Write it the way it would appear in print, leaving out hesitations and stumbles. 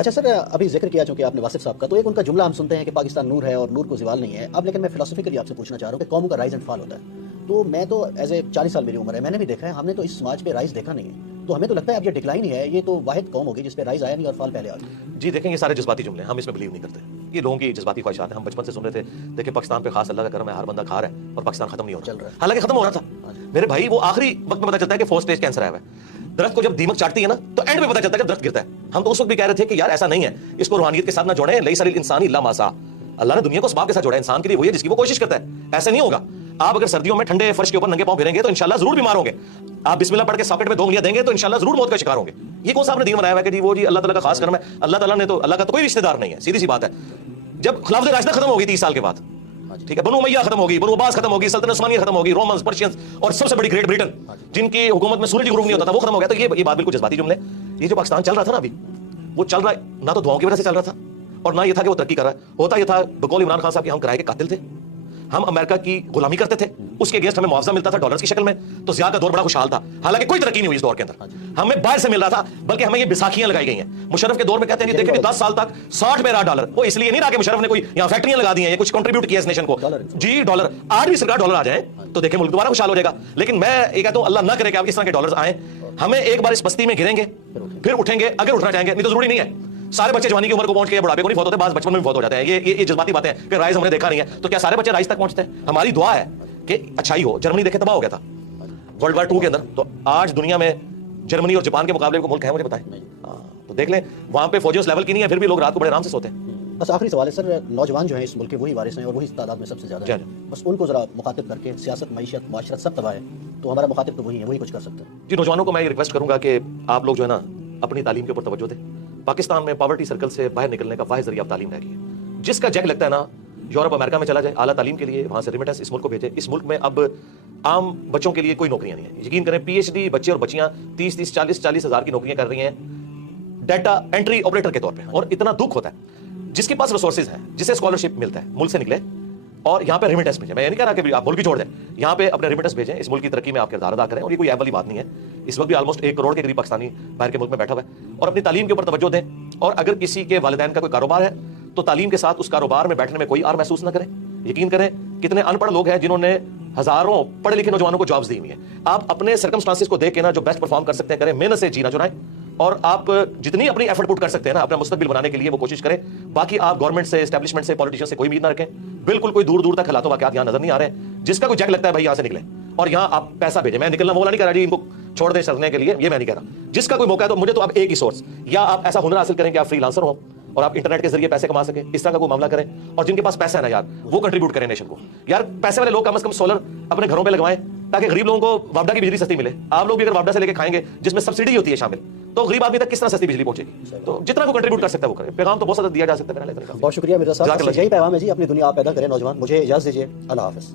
اچھا سر، ابھی ذکر کیا چونکہ آپ نے واصف صاحب کا، تو ایک ان کا جملہ ہم سنتے ہیں کہ پاکستان نور ہے اور نور کو زوال نہیں ہے. اب لیکن میں فلسفیکلی آپ سے پوچھنا چاہ رہا ہوں کہ قوموں کا رائز اینڈ فال ہوتا ہے. تو میں تو ایز اے 40 سال میری عمر ہے، میں نے بھی دیکھا ہے، ہم نے تو اس سماج پہ رائز دیکھا نہیں ہے. تو ہمیں تو لگتا ہے اب یہ ڈکلائن ہی ہے، یہ تو واحد قوم ہوگی جس پہ رائز آیا نہیں اور فال پہلے آ گیا. جی دیکھیں، یہ سارے جذباتی جملے ہم اس میں بلیو نہیں کرتے. یہ لوگوں کی جذباتی خواہشات ہیں. ہم بچپن سے سن رہے تھے دیکھیں پاکستان پہ خاص اللہ کا کرم ہے، ہر بندہ کھا رہا ہے اور پاکستان ختم نہیں ہو چل رہا رہا. ہے. حالانکہ ختم ہو رہا تھا میرے بھائی. وہ آخری وقت میں پتہ چلتا ہے کہ 4 سٹیج کینسر آیا ہوا ہے. درخت کو جب دیمک چاٹتی ہے نا تو اینڈ میں پتہ چلتا ہے کہ درخت گرتا ہے. ہم تو اس وقت بھی کہہ رہے تھے کہ یار ایسا نہیں ہے، اس کو روحانیت کے ساتھ نہ جوڑیں. لیس الانسان الا ما سعی. اللہ نے دنیا کو اسباب کے ساتھ جوڑا ہے. انسان کے لیے وہی ہے جس کی وہ کوشش کرتا ہے. ایسا نہیں ہوگا. آپ اگر سردیوں میں ٹھنڈے فرش کے اوپر ننگے پاؤں پھریں گے تو انشاءاللہ ضرور بیمار ہوں گے. آپ بسم اللہ پڑھ کے ساکٹ میں 2 انگلیاں دیں گے تو انشاءاللہ ضرور موت کا شکار ہوں گے. یہ کون سا آپ نے دین بنایا ہوا ہے کہ جی وہ جی اللہ تعالیٰ کا خاص کرم ہے؟ اللہ تعالیٰ نے تو، اللہ کا تو کوئی رشتہ دار نہیں ہے. سیدھی سی بات ہے. جب خلافت راشدہ ختم ہوگی 30 سال کے بعد، ٹھیک ہے، بنو امیہ ختم ہوگی، بنو عباس ختم ہوگی، سلطنت عثمانیہ ختم ہوگی، رومنز، پرشینز اور سب سے بڑی گریٹ برٹن جن کی حکومت میں سورج غروب نہیں ہوتا تھا وہ ختم ہو گیا. تو یہ بات بالکل جذباتی جملے. یہ جو پاکستان چل رہا تھا نا ابھی، وہ چل رہا ہے نہ تو دعاؤں کی وجہ سے چل رہا تھا اور نہ یہ تھا کہ وہ ترقی کر رہا ہے. ہوتا یہ تھا بقول عمران خان صاحب کہ ہم کرائے کے قاتل تھے، ہم امریکہ کی غلامی کرتے تھے، اس کے اگینسٹ ہمیں معاوضہ ملتا تھا ڈالرز کی شکل میں. تو ضیاء کا دور بڑا خوشحال تھا. حالانکہ کوئی ترقی نہیں ہوئی اس دور کے اندر. ہمیں باہر سے مل رہا تھا، بلکہ ہمیں یہ بیساکھیاں لگائی گئی ہیں. مشرف کے دور میں کہتے ہیں دیکھیں کہ 10 سال تک 60 میں رہا ڈالر. وہ اس لیے نہیں رہا کہ مشرف نے کوئی یہاں فیکٹریاں لگا دی ہیں یا کچھ کنٹریبیوٹ کیا اس نیشن کو. جی ڈالر آج بھی سرکار ڈالر آ جائیں تو دیکھیں ملک دوبارہ خوشحال ہو جائے گا. لیکن میں یہ کہتا ہوں اللہ نہ کرے کہ آپ اس طرح کے ڈالرز آئیں. ہمیں ایک بار اس بستی میں گریں گے پھر اٹھیں گے اگر اٹھنا چاہیں گے، نہیں تو ضروری نہیں ہے. سارے بچے جوانی کی عمر کو پہنچ کے بڑھاپے کو نہیں فوت ہوتے، بعض بچپن میں بھی فوت ہو جاتے ہیں. یہ جذباتی باتیں ہیں کہ رائز ہم نے دیکھا نہیں ہے. تو کیا سارے بچے رائز تک پہنچتے ہیں؟ ہماری دعا ہے کہ اچھائی ہو. جرمنی دیکھیں تباہ ہو گیا تھا ورلڈ وار 2 کے اندر. تو آج دنیا میں جرمنی اور جاپان کے مقابلے کو ملک ہے مجھے بتائیں. تو دیکھ لیں وہاں پہ فوجی اس لیول کی نہیں ہے، پھر بھی لوگ رات کو بڑے آرام سے سوتے ہیں. بس آخری سوال ہے سر، نوجوان جو ہیں اس ملک کے وہی وارث ہیں اور وہی تعداد میں سب سے زیادہ ہیں. بس ان کو ذرا مخاطب کر کے، سیاست، معیشت، معاشرت سب تباہ ہے، تو ہمارا مخاطب تو وہی ہے، وہی کچھ کر سکتے ہیں. جی نوجوانوں کو میں یہ ریکویسٹ کروں گا کہ آپ لوگ جو ہے نا اپنی تعلیم کے اوپر توجہ دیں. پاکستان میں پاورٹی سرکل سے باہر نکلنے کا واحد ذریعہ اب تعلیم رہ گئی ہے. جس کا جیک لگتا ہے نا یورپ امریکہ میں چلا جائے اعلیٰ تعلیم کے لیے، وہاں سے ریمیٹنس اس ملک کو بھیجے. اس ملک میں اب عام بچوں کے لیے کوئی نوکریاں نہیں ہیں. یقین کریں پی ایچ ڈی بچے اور بچیاں 30 40 ہزار کی نوکریاں کر رہی ہیں ڈیٹا انٹری آپریٹر کے طور پہ. اور اتنا دکھ ہوتا ہے جس کے پاس ریسورسز ہیں، جسے اسکالرشپ ملتا ہے، ملک سے نکلے اور یہاں پہ ریمیٹنس بھیجیں. میں یہ نہیں کہہ رہا کہ آپ ملک بھی چھوڑ دیں، یہاں پہ اپنے ریمیٹنس بھیجیں. اس ملک کی ترقی میں آپ کردار ادا کریں. اور یہ کوئی ایب والی بات نہیں ہے. اس وقت بھی آلموسٹ 1 کروڑ کے قریب پاکستانی باہر کے ملک میں بیٹھا ہوا ہے. اور اپنی تعلیم کے اوپر توجہ دیں. اور اگر کسی کے والدین کا کوئی کاروبار ہے تو تعلیم کے ساتھ اس کاروبار میں بیٹھنے میں کوئی آر محسوس نہ کریں. یقین کریں کتنے ان پڑھ لوگ ہیں جنہوں نے ہزاروں پڑھے لکھے نوجوانوں کو جابز دی ہوئی ہیں. آپ اپنے سرکمسٹانسز کو دیکھ کے نا جو بیسٹ پرفارم کر سکتے ہیں کریں، محنت سے جینا چنائیں. اور آپ جتنی اپنی ایفرٹ پٹ کر سکتے ہیں نا اپنا مستقبل بنانے کے لیے وہ کوشش کریں. باقی آپ گورنمنٹ سے، اسٹیبلشمنٹ سے، پولیٹیشین سے کوئی امید نہ رکھیں. بالکل کوئی دور دور تک حالات و واقعات یہاں نظر نہیں آ رہے ہیں. جس کا کوئی جیک لگتا ہے بھائی یہاں سے نکلیں اور یہاں آپ پیسہ بھیجیں. میں نکلنا وہ نہیں کہہ رہا جی ان کو چھوڑ دیں سرنے کے لیے، یہ میں نہیں کہہ رہا. جس کا کوئی موقع ہے تو مجھے تو آپ ایک ہی سورس، یا آپ ایسا ہنر حاصل کریں کہ آپ فری لانسر ہوں اور آپ انٹرنیٹ کے ذریعے پیسے کما سکیں، اس طرح کا کوئی معاملہ کریں. اور جن کے پاس پیسہ ہے نا یار وہ کنٹریبیوٹ کریں نیشن کو. یار پیسے والے لوگ کم از کم سولر اپنے گھروں پہ لگوائیں تاکہ غریب لوگوں کو وابڈا کی بجلی سستی ملے. آپ لوگ بھی اگر وابڈا سے لے کے کھائیں گے جس میں سبسڈی ہوتی ہے شامل، تو غریب آدمی تک کس طرح سستی بجلی پہنچے گی. تو جتنا کو کنٹریبیوٹ کر سکتا ہے وہ کرے. پیغام تو بہت زیادہ دیا جا سکتا ہے. بہت شکریہ مرزا صاحب. یہی پیغام ہے جی، اپنی دنیا آپ پیدا کریں نوجوان. مجھے اجازت دیجیے، اللہ حافظ.